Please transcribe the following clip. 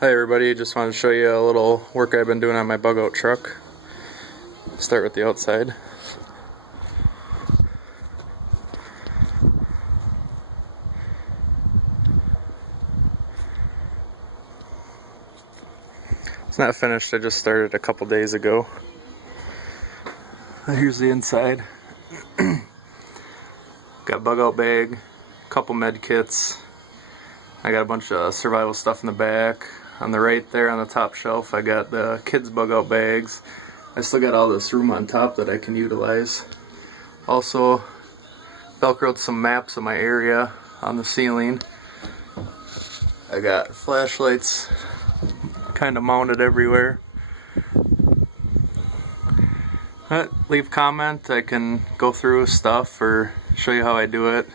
Hi everybody, just wanted to show you a little work I've been doing on my bug out truck. Start with the outside. It's not finished, I just started a couple days ago. Here's the inside. Got bug out bag, couple med kits. I got a bunch of survival stuff in the back. On the right there on the top shelf I got the kids bug out bags. I still got all this room on top that I can utilize. Also velcroed some maps of my area on the ceiling. I got flashlights kind of mounted everywhere. Leave a comment, I can go through stuff or show you how I do it.